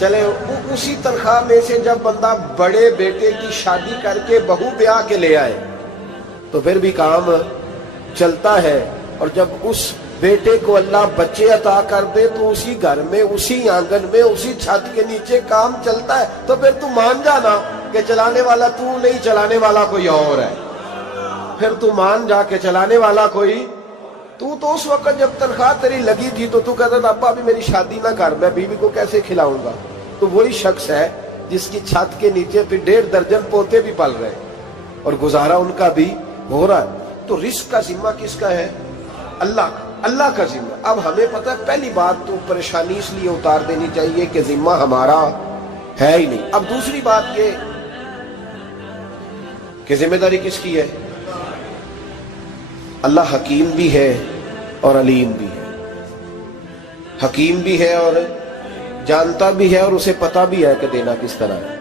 چلے اسی تنخواہ میں سے جب بندہ بڑے بیٹے کی شادی کر کے بہو بیاہ کے لے آئے تو پھر بھی کام چلتا ہے، اور جب اس بیٹے کو اللہ بچے عطا کر دے تو اسی گھر میں، اسی آنگن میں، اسی چھت کے نیچے کام چلتا ہے۔ تو پھر تو مان جانا کہ چلانے والا تو نہیں، چلانے والا کوئی اور ہے۔ پھر تو مان جا کے چلانے والا کوئی تو اس وقت جب تنخواہ تیری لگی تھی تو کہتا تھا ابا ابھی میری شادی نہ کر، میں بیوی کو کیسے کھلاؤں گا؟ تو وہی شخص ہے جس کی چھت کے نیچے پھر 1.5 درجن پوتے بھی پل رہے اور گزارا ان کا بھی ہو رہا ہے۔ تو رزق کا ذمہ کس کا ہے؟ اللہ کا، اللہ کا ذمہ۔ اب ہمیں پتہ ہے پہلی بات تو پریشانی اس لیے اتار دینی چاہیے کہ ذمہ ہمارا ہے ہی نہیں۔ اب دوسری بات یہ کہ ذمہ داری کس کی ہے؟ اللہ حکیم بھی ہے اور علیم بھی ہے، حکیم بھی ہے اور جانتا بھی ہے، اور اسے پتہ بھی ہے کہ دینا کس طرح ہے۔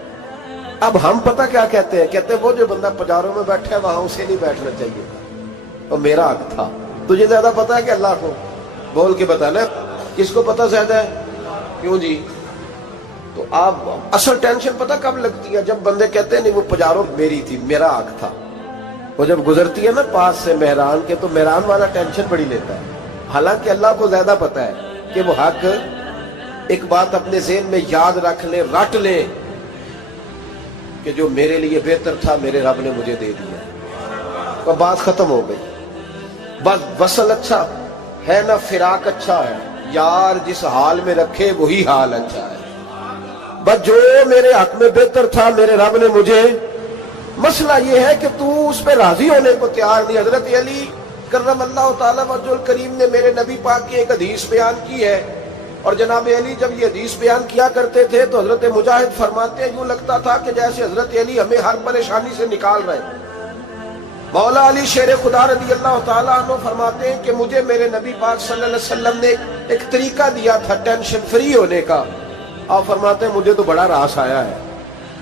اب ہم پتہ کیا کہتے ہیں؟ کہتے ہیں وہ جو بندہ پجاروں میں بیٹھا ہے وہاں اسے نہیں بیٹھنا چاہیے تھا، اور میرا حق تھا۔ تجھے زیادہ پتہ ہے کہ اللہ کو؟ بول کے بتانا کس کو پتہ زیادہ ہے؟ کیوں جی؟ تو آپ اصل ٹینشن پتہ کب لگتی ہے؟ جب بندے کہتے ہیں نہیں وہ پجاروں میری تھی، میرا حق تھا۔ وہ جب گزرتی ہے نا پاس سے مہران کے تو مہران والا ٹینشن بڑی لیتا ہے، حالانکہ اللہ کو زیادہ پتہ ہے کہ وہ حق۔ ایک بات اپنے ذہن میں یاد رکھ لیں، رٹ لیں کہ جو میرے لیے بہتر تھا میرے رب نے مجھے دے دیا، اور بات ختم ہو گئی۔ بس وصل اچھا ہے نہ فراق اچھا ہے، یار جس حال میں رکھے وہی حال اچھا ہے۔ بس جو میرے حق میں بہتر تھا میرے رب نے مجھے، مسئلہ یہ ہے کہ تو اس پہ راضی ہونے کو تیار نہیں۔ حضرت علی کرم اللہ تعالیٰ وجہ الکریم نے میرے نبی پاک کی ایک حدیث بیان کی ہے، اور جناب علی جب یہ حدیث بیان کیا کرتے تھے تو حضرت مجاہد فرماتے ہیں یوں لگتا تھا کہ جیسے حضرت علی ہمیں ہر پریشانی سے نکال رہے۔ مولا علی شیر خدا رضی اللہ تعالیٰ عنہ فرماتے ہیں کہ مجھے میرے نبی پاک صلی اللہ علیہ وسلم نے ایک طریقہ دیا تھا ٹینشن فری ہونے کا، اور فرماتے ہیں مجھے تو بڑا راس آیا ہے،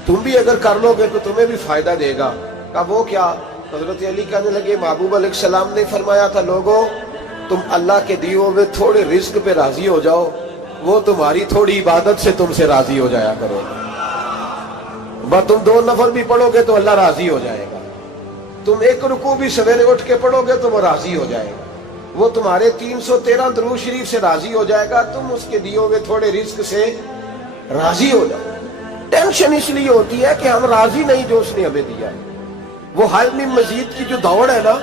تم بھی اگر کر لو گے تو تمہیں بھی فائدہ دے گا۔ کہا وہ کیا؟ حضرت علی کہنے لگے محبوب علیہ السلام نے فرمایا تھا لوگوں تم اللہ کے دیے ہوئے تھوڑے رزق پہ راضی ہو جاؤ، وہ تمہاری تھوڑی عبادت سے تم سے راضی ہو جایا کرو۔ بس تم 2 نفل بھی پڑھو گے تو اللہ راضی ہو جائے گا، تم 1 رکوع بھی سویرے اٹھ کے پڑھو گے تو وہ راضی ہو جائے گا، وہ تمہارے 313 درود شریف سے راضی ہو جائے گا، تم اس کے دیے ہوئے تھوڑے رزق سے راضی ہو جاؤ۔ ٹینشن اس لیے ہوتی ہے کہ ہم راضی نہیں جو اس نے ہمیں دیا ہے۔ وہ حل میں مزید کی جو دوڑ ہے نا،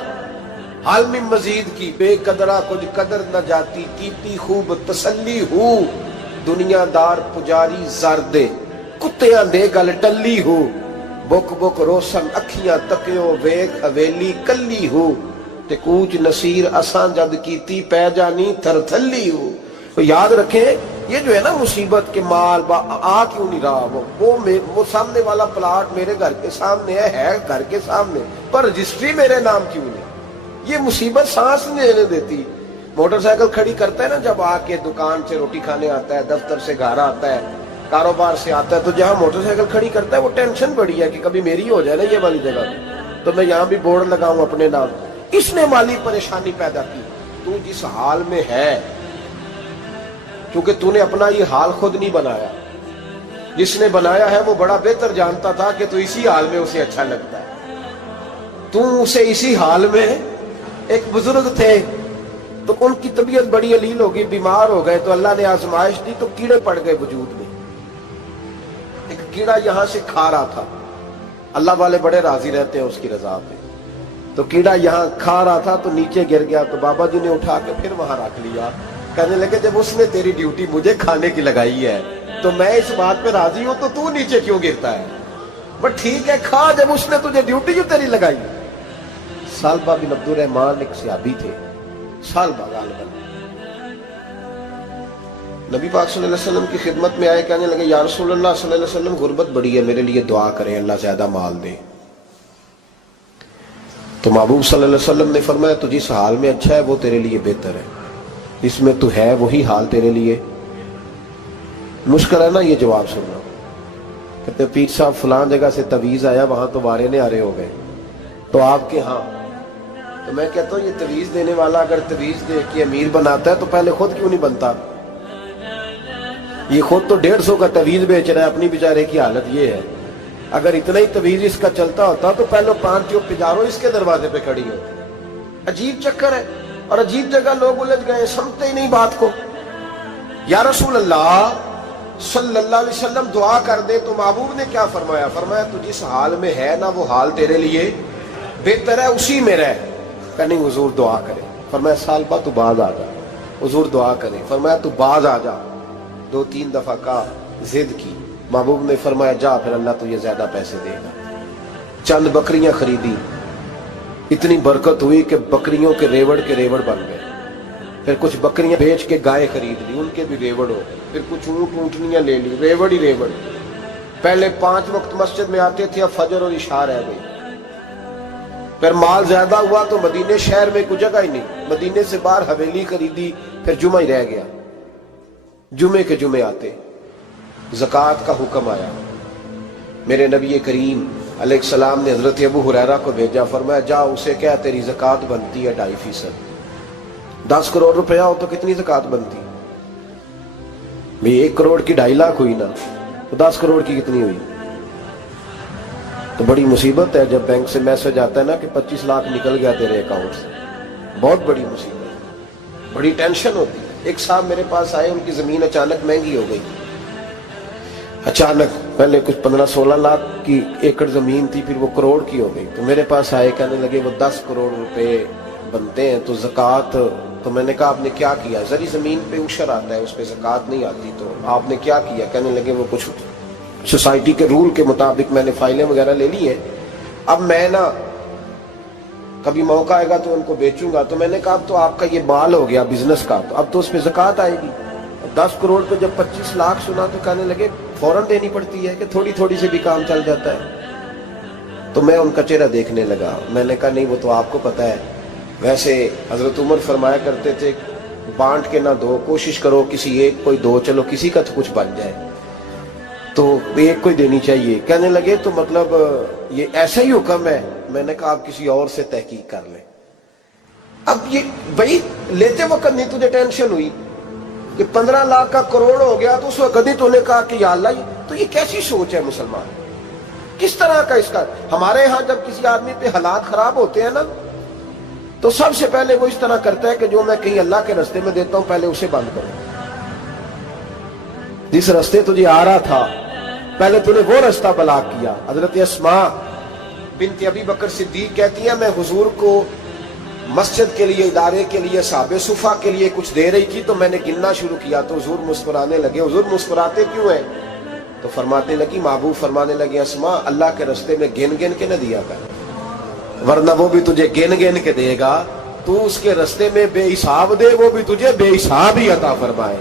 حل میں مزید کی، بے قدرہ کچھ قدر نہ جاتی، کیتی خوب تسلی ہو، دنیا دار پجاری زردے، کتیاں دے گل ٹلی ہو، بک بک روشن اکھیاں تکیو ویک حویلی کلی ہو، تے کوچ نصیر اساں جد کیتی پہ جانی تھر تھلی ہو۔ تو یاد رکھیں یہ جو ہے نا مصیبت کے مال آ کیوں نہیں رہا، وہ سامنے والا پلاٹ میرے گھر کے سامنے ہے گھر کے سامنے، پر رجسٹری میرے نام کیوں نہیں؟ یہ مصیبت سانس نہیں لینے دیتی۔ موٹر سائیکل کھڑی کرتا ہے نا جب آ کے دکان سے روٹی کھانے آتا ہے، دفتر سے گھر آتا ہے، کاروبار سے آتا ہے، تو جہاں موٹر سائیکل کھڑی کرتا ہے وہ ٹینشن بڑی ہے کہ کبھی میری ہو جائے نا یہ والی جگہ، تو میں یہاں بھی بورڈ لگاؤں اپنے نام۔ اس نے مالی پریشانی پیدا کی۔ تو جس حال میں ہے، کیونکہ تو نے اپنا یہ حال خود نہیں بنایا، جس نے بنایا ہے وہ بڑا بہتر جانتا تھا کہ تو اسی حال میں اسے اچھا لگتا ہے۔ تو اسے اسی حال میں، ایک بزرگ تھے تو ان کی طبیعت بڑی علیل ہو گئی، بیمار ہو گئے، تو اللہ نے آزمائش دی تو کیڑے پڑ گئے وجود میں۔ ایک کیڑا یہاں سے کھا رہا تھا، اللہ والے بڑے راضی رہتے ہیں اس کی رضا پہ، تو کیڑا یہاں کھا رہا تھا تو نیچے گر گیا، تو بابا جی نے اٹھا کے پھر وہاں رکھ لیا، کہنے لگے جب اس نے تیری ڈیوٹی مجھے کھانے کی لگائی ہے تو میں اس بات پہ راضی ہوں، تو نیچے کیوں گرتا ہے؟ بٹ ٹھیک ہے کھا، جب اس نے تجھے ڈیوٹی جو تیری لگائی۔ سالبہ بن عبد الرحمن ایک صحابی تھے، سالبہ غالباً نبی پاک صلی اللہ علیہ وسلم کی خدمت میں آئے، کہنے لگے یا رسول اللہ صلی اللہ علیہ وسلم غربت بڑی ہے، میرے لیے دعا کریں اللہ زیادہ مال دے۔ تو محبوب صلی اللہ علیہ وسلم نے فرمایا تو جس حال میں اچھا ہے وہ تیرے لیے بہتر ہے، اس میں تو ہے وہی حال تیرے لیے۔ مشکل ہے نا یہ جواب سننا۔ کہتے پیر صاحب فلان جگہ سے تویز آیا، وہاں تو وارے نے آرے ہو گئے، تو آپ کے ہاں؟ تو میں کہتا ہوں یہ تویز دینے والا اگر تویز دے کے امیر بناتا ہے تو پہلے خود کیوں نہیں بنتا؟ یہ خود تو 150 کا تویز بیچ رہا ہے، اپنی بیچارے کی حالت یہ ہے۔ اگر اتنا ہی تویز اس کا چلتا ہوتا تو پہلے 5 پجاروں اس کے دروازے پہ کھڑی ہوتی۔ عجیب چکر ہے، اور عجیب جگہ لوگ الجھ گئے، سمجھتے ہی نہیں بات کو۔ یا رسول اللہ صلی اللہ علیہ وسلم دعا کر دے تو محبوب نے کیا فرمایا؟ فرمایا تو جس حال میں ہے نا وہ حال تیرے لیے بہتر ہے، اسی میں رہ۔ کہ نہیں حضور دعا کرے۔ فرمایا سال بعد تو باز آ جا۔ حضور دعا کرے۔ فرمایا تو باز آ جا۔ 2-3 دفعہ کا ضد کی، محبوب نے فرمایا جا، پھر اللہ تجھے زیادہ پیسے دے گا۔ چند بکریاں خریدی، اتنی برکت ہوئی کہ بکریوں کے ریوڑ بن گئے۔ پھر کچھ بکریاں بیچ کے گائے خرید لی، ان کے بھی ریوڑ ہو گئے۔ پھر کچھ اونٹ اونٹنیاں لے لی، ریوڑ ہی ریوڑ۔ پہلے 5 وقت مسجد میں آتے تھے، اب فجر اور عشاء رہ گئی۔ پھر مال زیادہ ہوا تو مدینے شہر میں کوئی جگہ ہی نہیں، مدینے سے باہر حویلی خریدی، پھر جمعہ ہی رہ گیا۔ جمعے کے جمعے آتے، زکوٰۃ کا حکم آیا۔ میرے نبی کریم علیہ السلام نے حضرت ابو ہریرہ کو بھیجا، فرمایا جا اسے کہہ تیری زکوٰۃ بنتی ہے 2.5%۔ 10 کروڑ روپیہ ہو تو کتنی زکوٰۃ بنتی؟ بھی 1 کروڑ کی 2.5 لاکھ ہوئی نا، تو 10 کروڑ کی کتنی ہوئی؟ تو بڑی مصیبت ہے جب بینک سے میسج آتا ہے نا کہ 25 لاکھ نکل گیا تیرے اکاؤنٹ سے، بہت بڑی مصیبت، بڑی ٹینشن ہوتی ہے۔ ایک صاحب میرے پاس آئے، ان کی زمین اچانک مہنگی ہو گئی، اچانک پہلے کچھ 15-16 لاکھ کی ایکڑ زمین تھی، پھر وہ کروڑ کی ہو گئی۔ تو میرے پاس آئے، کہنے لگے وہ 10 کروڑ روپے بنتے ہیں تو زکوٰۃ، تو میں نے کہا آپ نے کیا کیا؟ زری زمین پہ عشر آتا ہے، اس پہ زکوٰۃ نہیں آتی، تو آپ نے کیا کیا؟ کہنے لگے وہ کچھ سوسائٹی کے رول کے مطابق میں نے فائلیں وغیرہ لے لی ہیں، اب میں نا کبھی موقع آئے گا تو ان کو بیچوں گا۔ تو میں نے کہا اب تو آپ کا یہ مال ہو گیا بزنس کا، تو اب تو اس پہ زکوٰۃ آئے گی۔ 10 کروڑ پہ جب 25 لاکھ سنا تو کہنے لگے فوراً دینی پڑتی ہے کہ تھوڑی تھوڑی سے بھی کام چل جاتا ہے؟ تو میں ان کا چہرہ دیکھنے لگا، میں نے کہا نہیں وہ تو آپ کو پتہ ہے، ویسے حضرت عمر فرمایا کرتے تھے بانٹ کے نہ دو، کوشش کرو کسی ایک کو ہی دو، چلو کسی کا تو کچھ بن جائے، تو ایک کو ہی دینی چاہیے۔ کہنے لگے تو مطلب یہ ایسا ہی حکم ہے؟ میں نے کہا آپ کسی اور سے تحقیق کر لیں۔ اب یہ بھائی لیتے وقت نہیں تجھے ٹینشن ہوئی کہ 15 لاکھ کا کروڑ ہو گیا، تو اس وقت کبھی تو نے کہا کہ یا اللہ، تو یہ کیسی سوچ ہے مسلمان؟ کس طرح کا اس کا؟ ہمارے ہاں جب کسی آدمی پہ حالات خراب ہوتے ہیں نا، تو سب سے پہلے وہ اس طرح کرتا ہے کہ جو میں کہیں اللہ کے رستے میں دیتا ہوں پہلے اسے بند کروں۔ جس رستے تجھے آ رہا تھا پہلے تو نے وہ رستہ بلاک کیا۔ حضرت اسماء بنت ابی بکر صدیق کہتی ہیں میں حضور کو مسجد کے لیے، ادارے کے لیے، صحابہ صفہ کے لیے کچھ دے رہی تھی، تو میں نے گننا شروع کیا تو حضور مسکرانے لگے۔ حضور مسکراتے کیوں ہیں؟ تو فرمانے لگی، محبوب فرمانے لگے اسماء اللہ کے رستے میں گن گن کے نہ دیا کر، ورنہ وہ بھی تجھے گن گن کے دے گا، تو اس کے رستے میں بے حساب دے، وہ بھی تجھے بے حساب ہی عطا فرمائے۔